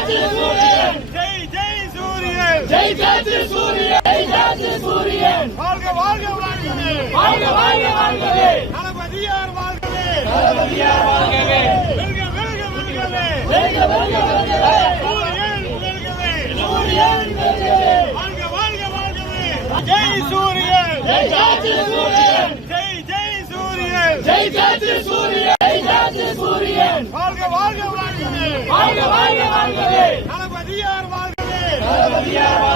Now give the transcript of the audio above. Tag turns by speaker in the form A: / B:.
A: ஜெய் சூரியன்
B: ஜெய் சூரியன்
A: ஜெய்
B: ஜாதி சூரியன். ஜெய் ஜாதி சூரியன்
A: வாழ்க வாழ்க வாழ்கவே
B: வாழ்க வாழ்க வாழ்கவே
A: தளபதியார் வாழ்கவே
B: தளபதியார் வாழ்கவே
A: வெல்க வெல்க வெல்கவே
B: வெல்க வெல்க வெல்கவே
A: சூரியன் வெல்கவே
B: சூரியன் வெல்கவே
A: வாழ்க வாழ்க வாழ்கவே ஜெய் சூரியன்
B: ஜெய் சூரியன்
A: ஜெய் ஜெய் சூரியன்
B: ஜெய் சூரியன் ஜெய் சூரியன்
A: வாழ்க வாழ்க வாழ்கவே
B: வாழ்க வாழ்க. வாழ்கவே
A: தளபதியார் வாழ்கவே
B: தளபதியார்